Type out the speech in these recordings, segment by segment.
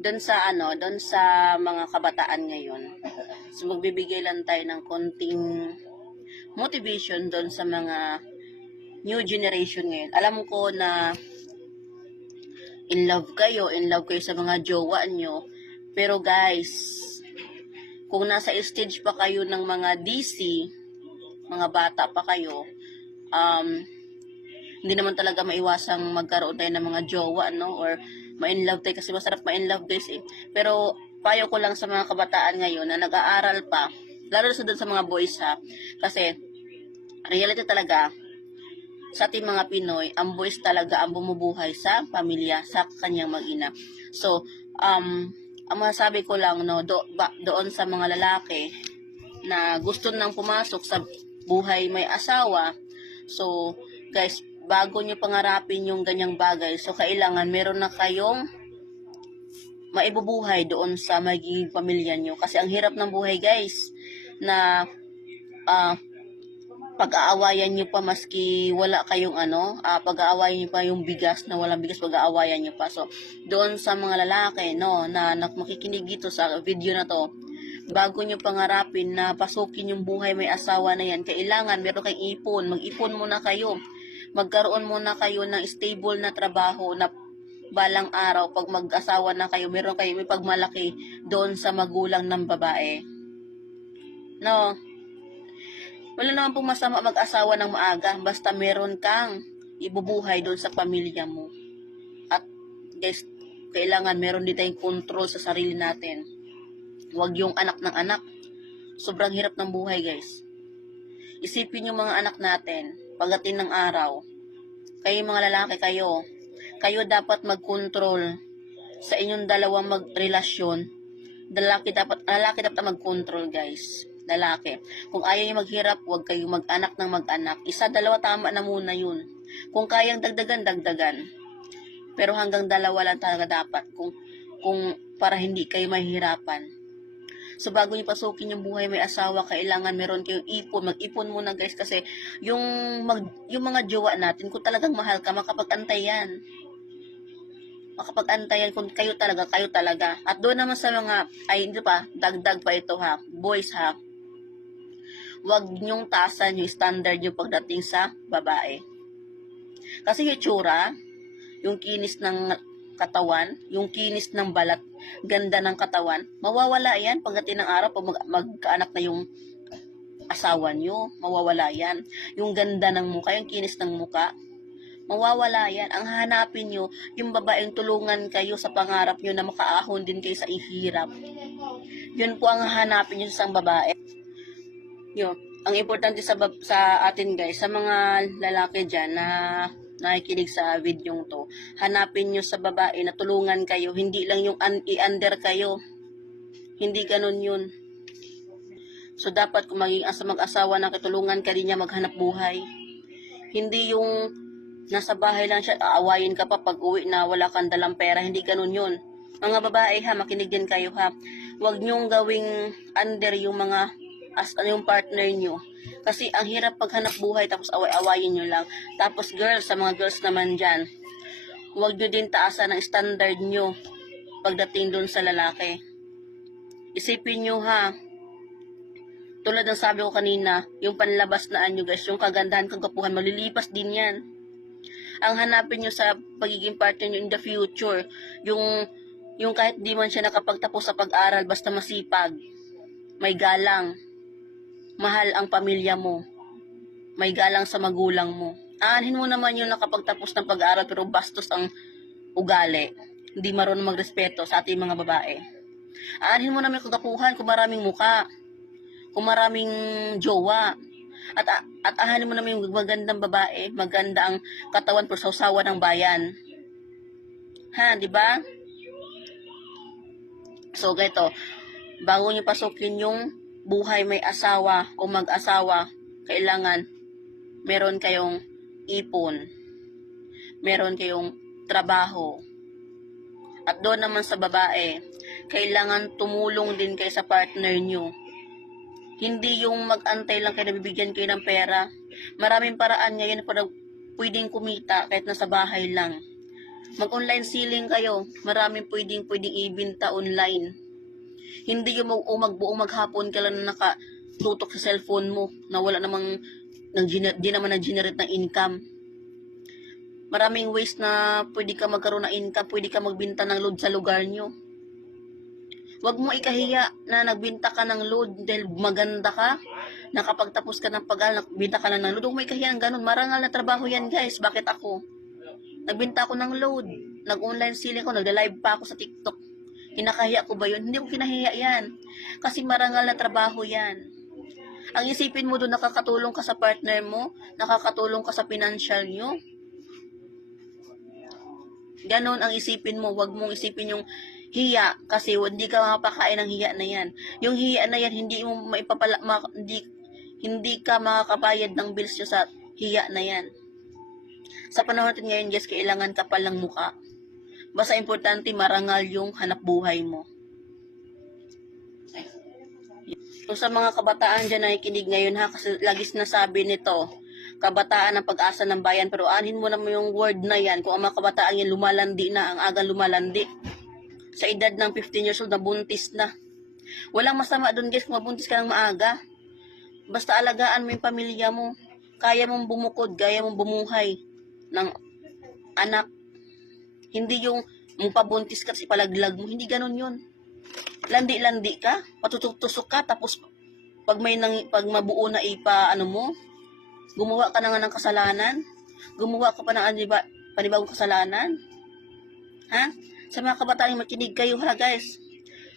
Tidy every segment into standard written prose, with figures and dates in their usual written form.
doon sa doon sa mga kabataan ngayon. So magbibigay lang tayo ng konting motivation doon sa mga new generation ngayon. Alam ko na in love kayo sa mga jowa nyo. Pero guys, kung nasa stage pa kayo ng mga DC, mga bata pa kayo, hindi naman talaga maiwasang magkaroon tayo ng mga jowa, no? Or ma-inlove tayo kasi masarap ma-inlove guys eh. Pero payo ko lang sa mga kabataan ngayon na nag-aaral pa, lalo na doon sa mga boys ha, kasi reality talaga, sa ating mga Pinoy, ang boys talaga ang bumubuhay sa pamilya, sa kanyang mag-ina. So, ang masasabi ko lang, no, doon sa mga lalaki na gusto nang pumasok sa buhay may asawa, so, guys, bago nyo pangarapin yung ganyang bagay, so, kailangan meron na kayong maibubuhay doon sa magiging pamilya nyo. Kasi ang hirap ng buhay, guys, na pag-aawayan nyo pa maski wala kayong pag-aawayan nyo pa yung bigas na walang bigas, pag-aawayan nyo pa. So, doon sa mga lalaki, no, na makikinig dito sa video na to, bago nyo pangarapin na pasukin yung buhay may asawa na yan, kailangan meron kayong ipon, mag-ipon muna kayo, magkaroon muna kayo ng stable na trabaho na balang araw, pag mag-asawa na kayo, meron kayo may pagmalaki doon sa magulang ng babae. No, wala naman pong masama mag-asawa ng maaga, basta meron kang ibubuhay doon sa pamilya mo. At guys, kailangan meron din tayong control sa sarili natin. Huwag yung anak ng anak. Sobrang hirap ng buhay, guys. Isipin yung mga anak natin, pagdating ng araw, kayo mga lalaki kayo dapat mag-control sa inyong dalawang magrelasyon. Lalaki dapat mag-control, guys. Lalaki. Kung ayaw nyo maghirap, huwag kayong mag-anak ng mag-anak. Isa, dalawa, tama na muna yun. Kung kayang dagdagan, dagdagan. Pero hanggang dalawa lang talaga dapat. Kung para hindi kayo mahihirapan. So, bago nyo pasukin yung buhay may asawa, kailangan meron kayong ipon. Mag-ipon muna, guys, kasi yung mga jowa natin, kung talagang mahal ka, makapag-antay yan. Makapag-antayan kung kayo talaga. At doon naman sa mga, hindi pa, dagdag pa ito ha, boys ha, huwag nyong taasan yung standard nyo pagdating sa babae. Kasi yung tsura, yung kinis ng katawan, yung kinis ng balat, ganda ng katawan, mawawala yan pagdating ng araw, pag magkaanak na yung asawa nyo, mawawala yan. Yung ganda ng mukha, yung kinis ng mukha, mawawala yan. Ang hanapin nyo, yung babaeng tulungan kayo sa pangarap nyo na makaahon din kayo sa ihirap. Yun po ang hanapin nyo sa isang babae. Yun. Ang importante sa atin guys, sa mga lalaki dyan na nakikinig sa video to, hanapin nyo sa babae na tulungan kayo, hindi lang yung i-under kayo. Hindi ganun yun. So, dapat kung maging mag-asawa na katulungan ka rin niya maghanap buhay. Hindi yung nasa bahay lang siya, aawayin ka pa pag uwi na wala kang dalang pera. Hindi ganun yun. Mga babae ha, makinig din kayo ha. Huwag nyong gawing under yung mga yung partner nyo. Kasi ang hirap paghanap buhay tapos away-awayin nyo lang. Tapos girls, sa mga girls naman dyan, huwag nyo din taasan ang standard nyo pagdating dun sa lalaki. Isipin nyo ha, tulad ng sabi ko kanina, yung panlabas na nyo guys, yung kagandahan, kagapuhan, malilipas din yan. Ang hanapin nyo sa pagiging partner nyo in the future, yung kahit di man siya nakapagtapos sa pag-aral, basta masipag, may galang, mahal ang pamilya mo, may galang sa magulang mo. Aanhin mo naman yung nakapagtapos ng pag-aaral pero bastos ang ugali, hindi marunong magrespeto sa ating mga babae. Aanhin mo naman yung kagapuhan kung maraming muka, kung maraming jowa. At ahanin mo naman yung magandang babae, maganda ang katawan pero sausawa ng bayan. Ha, di ba? So, ganito, bago nyo pasukin yung buhay may asawa o mag-asawa, kailangan meron kayong ipon, meron kayong trabaho. At doon naman sa babae, kailangan tumulong din kayo sa partner nyo. Hindi yung mag-antay lang kayo na bibigyan kayo ng pera. Maraming paraan ngayon para pwedeng kumita kahit nasa bahay lang. Mag-online selling kayo. Maraming pwedeng ibenta online. Hindi yung magbuong maghapon ka lang na nakatutok sa cellphone mo na wala namang di naman nag-generate ng income. Maraming ways na pwede ka magkaroon ng income, pwede ka magbenta ng load sa lugar nyo. Huwag mo ikahiya na nagbenta ka ng load dahil maganda ka, nakapagtapos ka ng pag-aaral, nagbenta ka lang ng load. Huwag mo ikahiya ng ganun. Marangal na trabaho yan, guys. Bakit ako? Nagbenta ako ng load. Nag-online selling ko, nagla-live pa ako sa TikTok. Kinakahiya ko ba yun? Hindi ko kinahiya yan. Kasi marangal na trabaho yan. Ang isipin mo doon, nakakatulong ka sa partner mo, nakakatulong ka sa financial nyo. Ganon ang isipin mo. Huwag mong isipin yung hiya kasi hindi ka mapakain ng hiya na yan. Yung hiya na yan, hindi mo hindi ka makakabayad ng bills nyo sa hiya na yan. Sa panahon natin ngayon, guys, kailangan ka palang muka. Basta importante, marangal yung hanap buhay mo. So, sa mga kabataan dyan na ikinig ngayon ha, kasi lagi sinasabi nito, kabataan ang pag-asa ng bayan, pero anin mo naman yung word na yan, kung ang mga kabataan yan lumalandi na, ang agang lumalandi. Sa edad ng 15 years old, nabuntis na. Walang masama doon, guys, kung mabuntis ka ng maaga. Basta alagaan mo yung pamilya mo. Kaya mong bumukod, kaya mong bumuhay ng anak. Hindi yung pabuntis ka kasi palaglag mo. Hindi ganun yun. Landi-landi ka, patutusok ka, tapos pag mabuo na gumawa ka na nga ng kasalanan, gumawa ka pa ng panibagong kasalanan. Ha? Sa mga kabataan, makinig kayo ha, guys.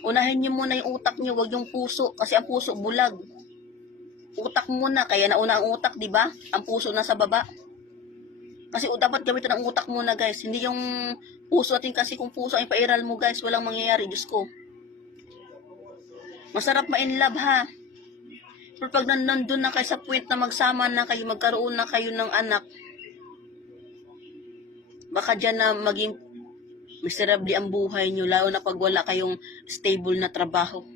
Unahin nyo muna yung utak nyo, wag yung puso, kasi ang puso bulag. Utak muna, kaya nauna ang utak, di ba? Ang puso nasa baba. Kasi dapat gamitin ang utak muna, guys. Hindi yung puso natin, kasi kung puso ay pairal mo, guys, walang mangyayari, Diyos ko. Masarap ma-in love, ha? Pero pag nandun na kayo sa point na magsama na kayo, magkaroon na kayo ng anak, baka dyan na maging miserable ang buhay nyo, lalo na pag wala kayong stable na trabaho,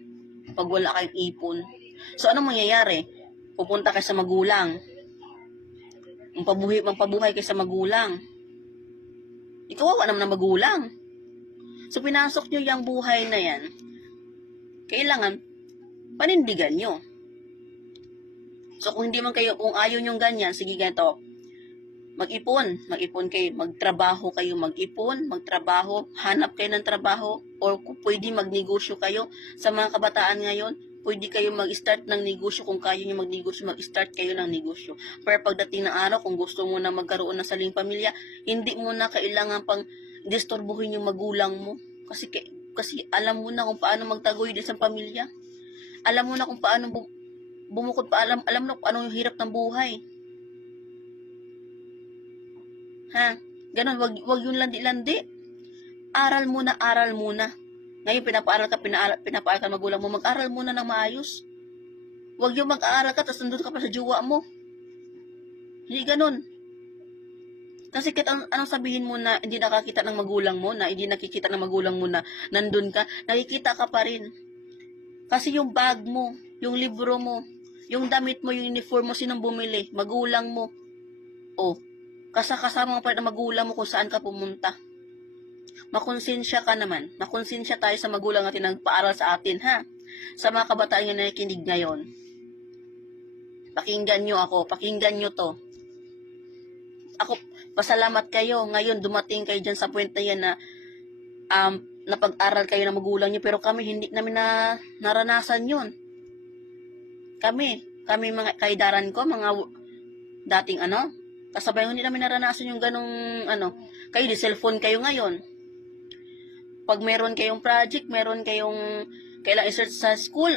pag wala kayong ipon. So, anong mangyayari? Pupunta kayo sa magulang. Mampabuhay kayo sa magulang. Ikawawa naman ng magulang. So, pinasok nyo yung buhay na yan. Kailangan, panindigan nyo. So, kung kung ayaw nyo ganyan, sige ganito, mag-ipon kayo, magtrabaho, hanap kayo ng trabaho, or kung pwede magnegosyo kayo. Sa mga kabataan ngayon, pwede kayo mag-start ng negosyo. Kung kaya nyo magnegosyo, mag-start kayo ng negosyo. Pero pagdating ng araw, kung gusto mo na magkaroon ng sariling pamilya, hindi mo na kailangan pang disturbuhin yung magulang mo. Kasi alam mo na kung paano magtagoy din sa pamilya. Alam mo na kung paano bumukod pa, alam mo na kung ano yung hirap ng buhay. Ha? Ganon, wag yung landi-landi. Aral muna. Ngayon, pinapaaral ka magulang mo, mag-aral muna ng maayos. Huwag yung mag-aaral ka, tapos nandun ka pa sa jowa mo. Hindi ganun. Kasi kahit anong sabihin mo na hindi nakakita ng magulang mo, na hindi nakikita ng magulang mo na nandun ka, nakikita ka pa rin. Kasi yung bag mo, yung libro mo, yung damit mo, yung uniform mo, sinong bumili? Magulang mo. O, kasama pa rin ng magulang mo kung saan ka pumunta. Makonsensya ka naman. Makonsensya tayo sa magulang natin nagpaaral sa atin, ha? Sa mga kabataan na nakikinig ngayon. Pakinggan nyo ako. Pakinggan nyo to. Ako, pasalamat kayo. Ngayon, dumating kayo dyan sa point na yan na napag-aral kayo ng magulang nyo. Pero kami, hindi namin naranasan yun. Kami mga kaidaran ko, mga dating kasabay hindi namin naranasan yung ganong kayo di cellphone kayo ngayon. Pag meron kayong project, meron kayong kailangan i-search sa school,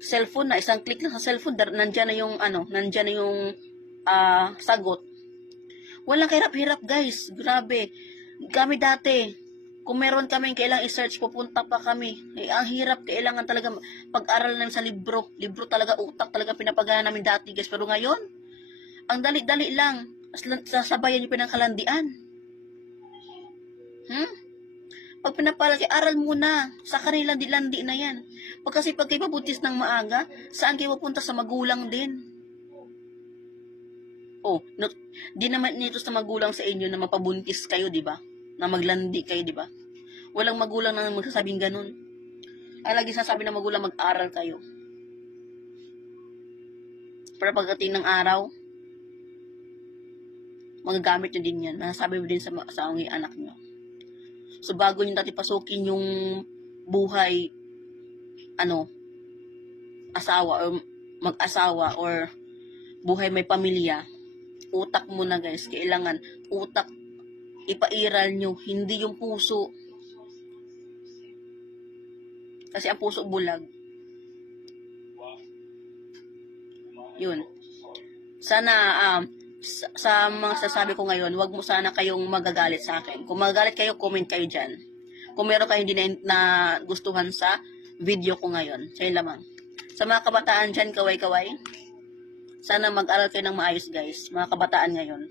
cellphone na, isang click lang sa cellphone, nandyan na yung sagot. Walang hirap-hirap, guys. Grabe. Kami dati, kung meron kami kailangan i-search, pupunta pa kami. Ang hirap, kailangan talaga pag-aral namin sa libro. Libro talaga, utak talaga pinapagana namin dati, guys. Pero ngayon, ang dali-dali lang. Sasabayan yung pinangkalandian. Pag pinapalaki, aral muna. Sa kanila landi na yan. Pag kayo mabuntis ng maaga, saan kayo pupunta? Sa magulang din. Di naman nito sa magulang sa inyo na mapabuntis kayo, di ba? na maglandi kayo, di ba? Walang magulang na magsasabing ganun. Ang lagi sinasabi ng magulang, mag-aral kayo. Para pagdating ng araw, magagamit nyo din yan. Nasasabi mo din sa anak nyo. So, bago nyo dati pasukin yung buhay, asawa or mag-asawa or buhay may pamilya, utak muna guys. Kailangan utak ipairal nyo, hindi yung puso. Kasi ang puso bulag. Yun. Sana, sa mga sasabi ko ngayon, wag mo sana kayong magagalit sa akin. Kung magagalit kayo, comment kayo dyan. Kung meron kayo hindi na gustuhan sa video ko ngayon. Sa lamang. Sa mga kabataan dyan, kaway-kaway, sana mag-aral kayo ng maayos guys. Mga kabataan ngayon.